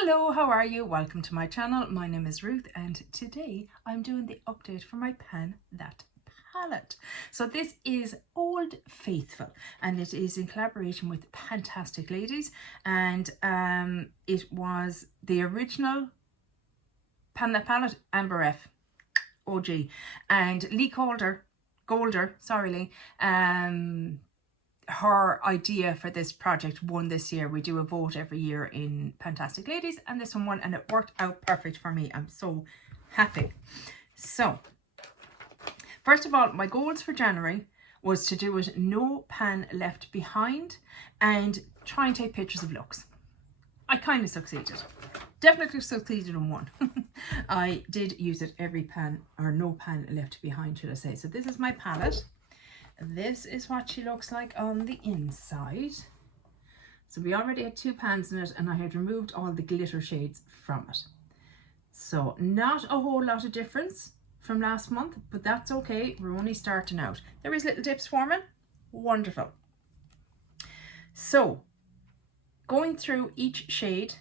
Hello, how are you? Welcome to my channel. My name is Ruth and today I'm doing the update for my Pan That palette. So this is Old Faithful and it is in collaboration with Fantastic Ladies, and it was the original Pan That palette, Amber F. OG, and Lee Golder, sorry Lee, her idea for this project won this year. We do a vote every year in Fantastic Ladies and this one won, and it worked out perfect for me. I'm so happy. So first of all, my goals for January was to do it no pan left behind and try and take pictures of looks. I kind of succeeded. Definitely succeeded on one. I did use it every pan, or no pan left behind, should I say. So this is my palette. This is what she looks like on the inside. So we already had 2 pans in it and I had removed all the glitter shades from it. So not a whole lot of difference from last month, but that's okay. We're only starting out. There is little dips forming. Wonderful. So going through each shade,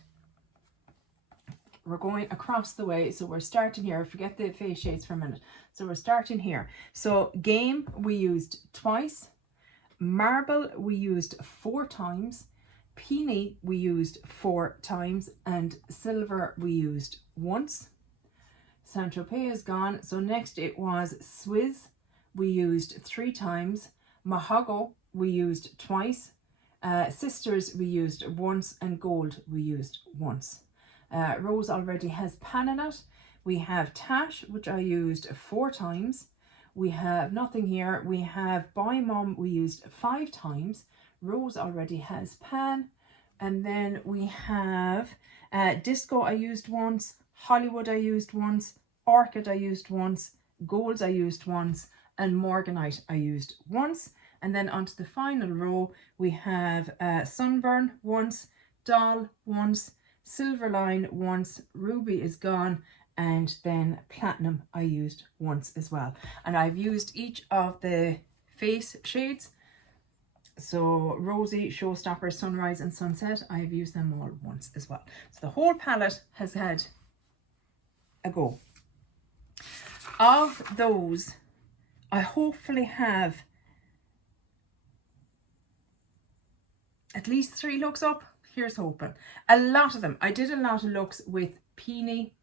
we're going across the way. So we're starting here. Forget the face shades for a minute. So we're starting here. So Game we used twice. Marble we used 4 times. Peony we used 4 times. And Silver we used once. Saint Tropez is gone. So next it was Swizz. We used 3 times. Mahogany we used twice. Sisters we used once. And Gold we used once. Rose already has pan in it. We have Tash, which I used 4 times. We have nothing here. We have Boy Mom, we used 5 times. Rose already has pan. And then we have Disco I used once. Hollywood I used once. Orchid I used once. Golds I used once. And Morganite I used once. And then onto the final row, we have Sunburn once. Doll once. Silverline once. Ruby is gone. And then Platinum I used once as well. And I've used each of the face shades. So Rosy, Showstopper, Sunrise and Sunset, I've used them all once as well. So the whole palette has had a go. Of those, I hopefully have at least 3 looks up. Here's hoping. A lot of them. I did a lot of looks with Peony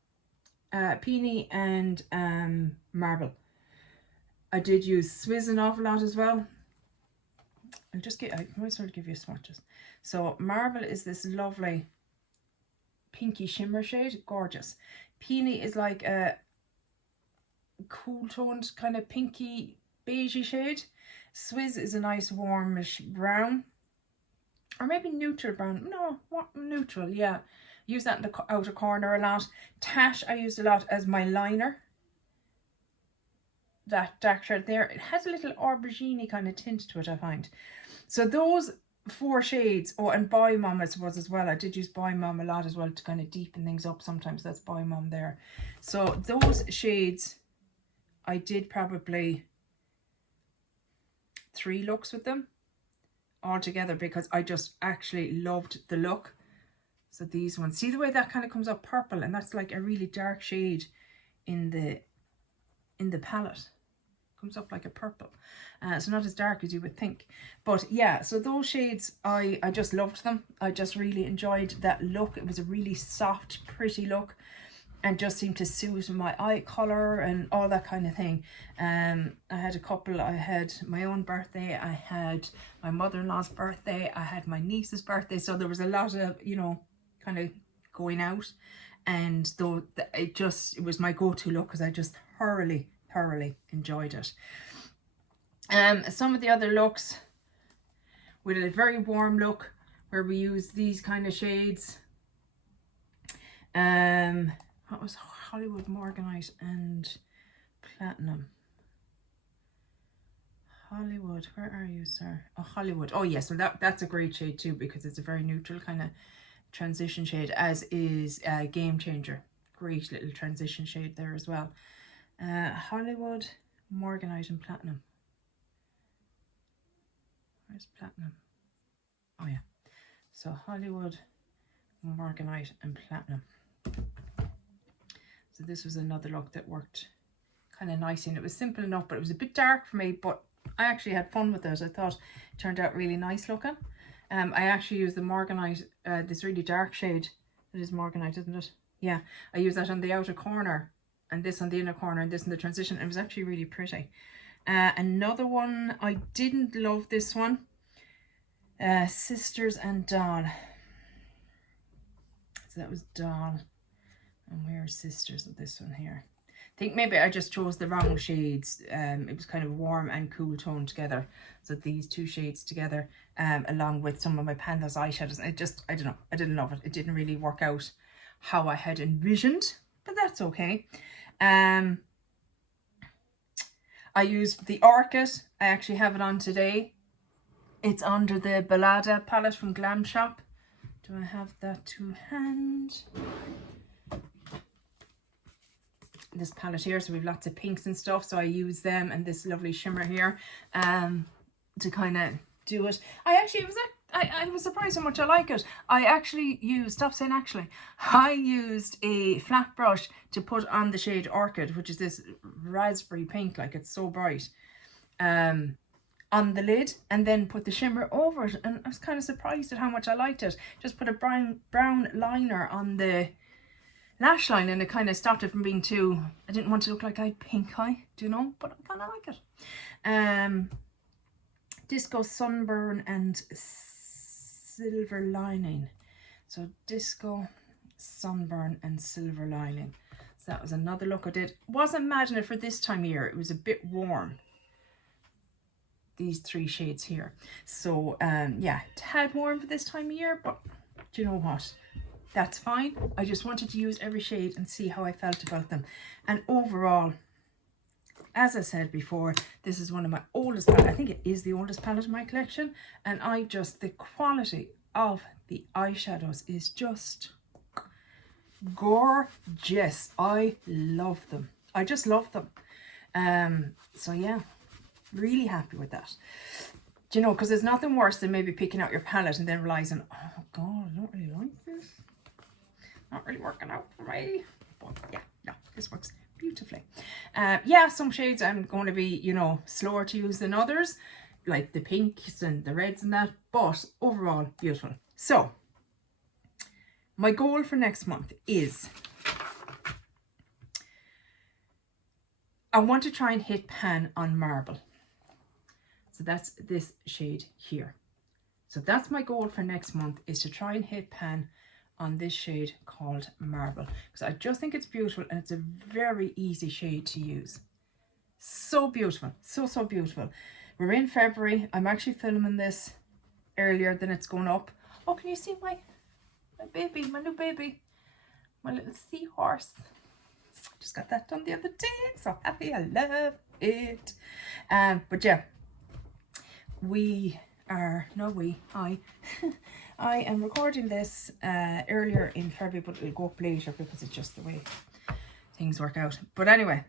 and Marble. I did use Swizz an awful lot as well. I might sort of give you swatches. So Marble is this lovely pinky shimmer shade, gorgeous. Peony is like a cool toned kind of pinky beigey shade. Swizz is a nice warmish brown. Or maybe neutral brown. No, what neutral? Yeah, use that in the outer corner a lot. Tash I used a lot as my liner. That dark shade there, it has a little aubergine kind of tint to it, I find. So those 4 shades. Oh, and Boy Mom I suppose as well. I did use Boy Mom a lot as well to kind of deepen things up sometimes. That's Boy Mom there. So those shades, I did probably 3 looks with them all together because I just actually loved the look. So these ones, see the way that kind of comes up purple, and that's like a really dark shade in the palette. Comes up like a purple, so not as dark as you would think. But yeah, so those shades, I just loved them. I just really enjoyed that look. It was a really soft, pretty look, and just seemed to suit my eye color and all that kind of thing. I had a couple. I had my own birthday, I had my mother-in-law's birthday, I had my niece's birthday, so there was a lot of, you know, kind of going out, and though it was my go-to look because I just thoroughly enjoyed it. Some of the other looks, we did a very warm look where we used these kind of shades. What was Hollywood, Morganite and Platinum. Hollywood, where are you, sir? Oh, Hollywood. Oh yes, so that's a great shade too because it's a very neutral kind of transition shade, as is Game Changer. Great little transition shade there as well. Hollywood, Morganite and Platinum. Where's Platinum? Oh yeah. So Hollywood, Morganite and Platinum. So this was another look that worked kind of nice, and it was simple enough, but it was a bit dark for me, but I actually had fun with it. I thought it turned out really nice looking. I actually used the Morganite, this really dark shade. It is Morganite, isn't it? Yeah, I used that on the outer corner, and this on the inner corner, and this in the transition. It was actually really pretty. Another one, I didn't love this one. Sisters and Dawn. So that was Dawn. And where are Sisters of this one here? I think maybe I just chose the wrong shades. It was kind of warm and cool tone together. So these two shades together, along with some of my Pandas eyeshadows. It just, I don't know, I didn't love it. It didn't really work out how I had envisioned, but that's okay. I used the Orchid. I actually have it on today. It's under the Ballada palette from Glam Shop. Do I have that to hand? This palette here, so we've lots of pinks and stuff, so I use them and this lovely shimmer here to kind of do it. I was surprised how much I like it. I actually used, I used a flat brush to put on the shade Orchid, which is this raspberry pink, like it's so bright, on the lid, and then put the shimmer over it, and I was kind of surprised at how much I liked it. Just put a brown liner on the lash line, and it kind of stopped it from being too, I didn't want to look like I had pink eye, do you know, but I kind of like it. Disco Sunburn and Silver Lining. So Disco Sunburn and Silver Lining. So that was another look I did. Wasn't mad in it for this time of year. It was a bit warm, these three shades here. So yeah, tad warm for this time of year, but do you know what? That's fine. I just wanted to use every shade and see how I felt about them. And overall, as I said before, this is one of my oldest palettes. I think it is the oldest palette in my collection. And the quality of the eyeshadows is just gorgeous. I love them. I just love them. So yeah, really happy with that. Do you know, because there's nothing worse than maybe picking out your palette and then realizing, oh God, I don't really like this. Not really working out for me. But yeah, no, this works beautifully. Yeah, some shades I'm going to be, you know, slower to use than others, like the pinks and the reds and that, but overall beautiful. So my goal for next month is I want to try and hit pan on Marble. So that's this shade here. So that's my goal for next month, is to try and hit pan on this shade called Marble, because I just think it's beautiful, and it's a very easy shade to use. So beautiful, so beautiful. We're in February. I'm actually filming this earlier than it's going up. Oh, can you see my baby, my new baby, my little seahorse? Just got that done the other day. So happy, I love it. But yeah, I am recording this earlier in February, but it'll go up later because it's just the way things work out. But anyway,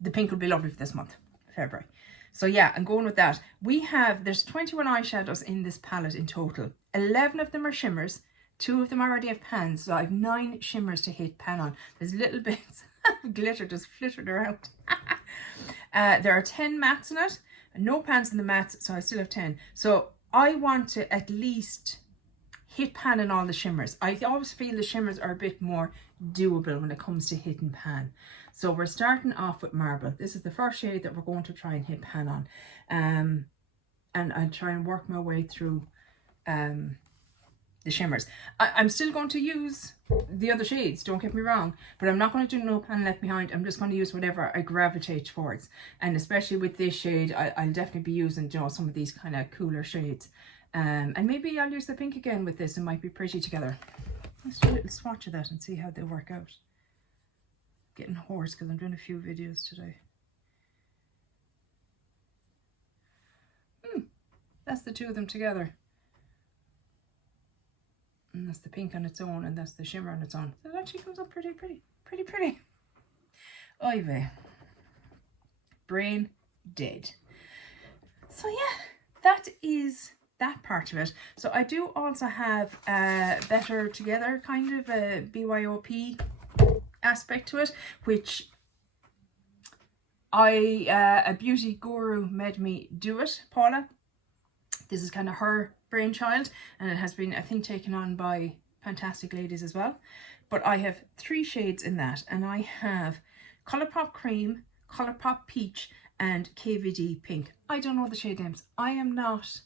the pink will be lovely for this month, February. So yeah, I'm going with that. There's 21 eyeshadows in this palette in total. 11 of them are shimmers. 2 of them already have pans, so I have 9 shimmers to hit pan on. There's little bits of glitter just flittered around. There are 10 mattes in it. No pans in the mattes, so I still have 10. So I want to at least hit pan in all the shimmers. I always feel the shimmers are a bit more doable when it comes to hitting pan. So we're starting off with Marble. This is the first shade that we're going to try and hit pan on. And I'll try and work my way through the shimmers. I'm still going to use the other shades, don't get me wrong, but I'm not going to do no pan left behind. I'm just going to use whatever I gravitate towards. And especially with this shade, I'll definitely be using, you know, some of these kind of cooler shades. And maybe I'll use the pink again with this. It might be pretty together. Let's do a little swatch of that and see how they work out. Getting hoarse because I'm doing a few videos today. That's the two of them together. And that's the pink on its own, and that's the shimmer on its own. So it actually comes up pretty pretty. Oy vey. Brain dead. So yeah, that is that part of it. So I do also have a Better Together kind of a BYOP aspect to it, which a beauty guru made me do it, Paula. This is kind of her brainchild, and it has been, I think, taken on by fantastic ladies as well. But I have 3 shades in that, and I have Colourpop Cream, Colourpop Peach, and KVD Pink. I don't know the shade names. I am not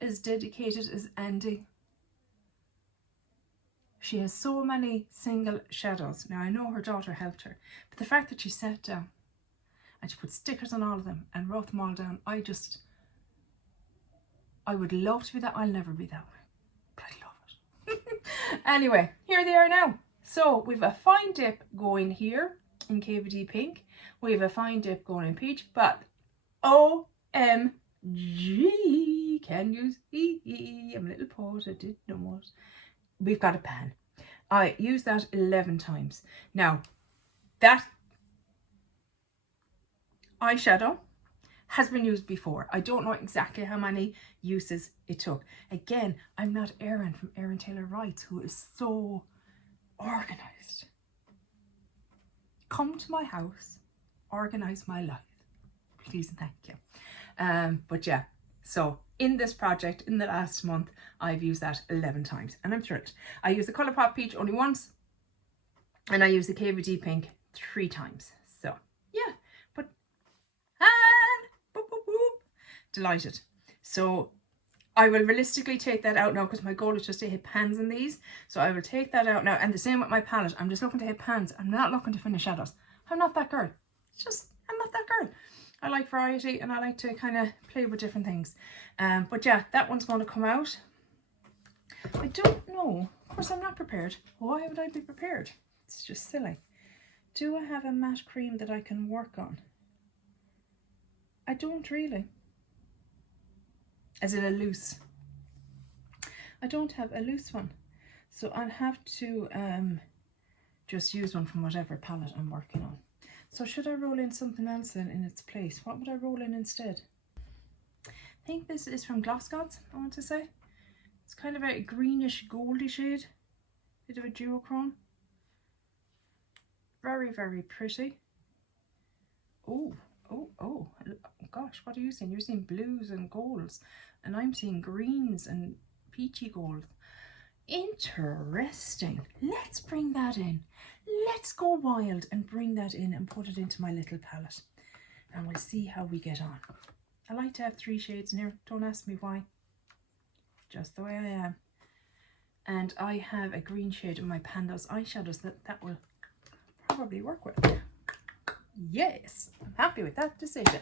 as dedicated as Andy. She has so many single shadows. Now, I know her daughter helped her, but the fact that she sat down and she put stickers on all of them and wrote them all down, I would love to be that. I'll never be that way, but I love it. Anyway, here they are now. So we've a fine dip going here in KVD Pink. We have a fine dip going in Peach, but OMG, can you see? I'm a little poet, I didn't know it. We've got a pan. I used that 11 times. Now, that eyeshadow has been used before. I don't know exactly how many uses it took. Again, I'm not Erin from Erin Taylor Writes, who is so organized. Come to my house, organize my life, please and thank you. But yeah, so in this project, in the last month, I've used that 11 times, and I'm thrilled. I used the Colourpop Peach only once, and I used the KVD Pink 3 times. So yeah, but boop, boop, boop. Delighted. So I will realistically take that out now, because my goal is just to hit pans in these. So I will take that out now, and the same with my palette. I'm just looking to hit pans. I'm not looking to finish shadows. I'm not that girl. It's just, I'm not that girl. I like variety, and I like to kind of play with different things. But yeah, that one's going to come out. I don't know. Of course, I'm not prepared. Why would I be prepared? It's just silly. Do I have a matte cream that I can work on? I don't really. As in a loose. I don't have a loose one. So I'll have to just use one from whatever palette I'm working on. So should I roll in something else then in its place? What would I roll in instead? I think this is from Gloss Gods, I want to say. It's kind of a greenish goldy shade. Bit of a duochrome. Very, very pretty. Oh, gosh, what are you seeing? You're seeing blues and golds, and I'm seeing greens and peachy gold. Interesting. Let's bring that in. Let's go wild and bring that in and put it into my little palette, and we'll see how we get on. I like to have 3 shades in here. Don't ask me why. Just the way I am. And I have a green shade in my Pandas eyeshadows that will probably work with. Yes, I'm happy with that decision.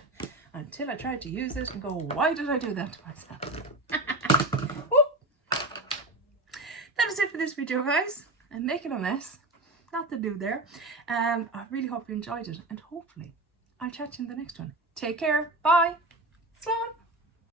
Until I tried to use it and go, why did I do that to myself? That is it for this video, guys. I'm making a mess. Not to do there. I really hope you enjoyed it, and hopefully I'll chat to you in the next one. Take care. Bye. Slán.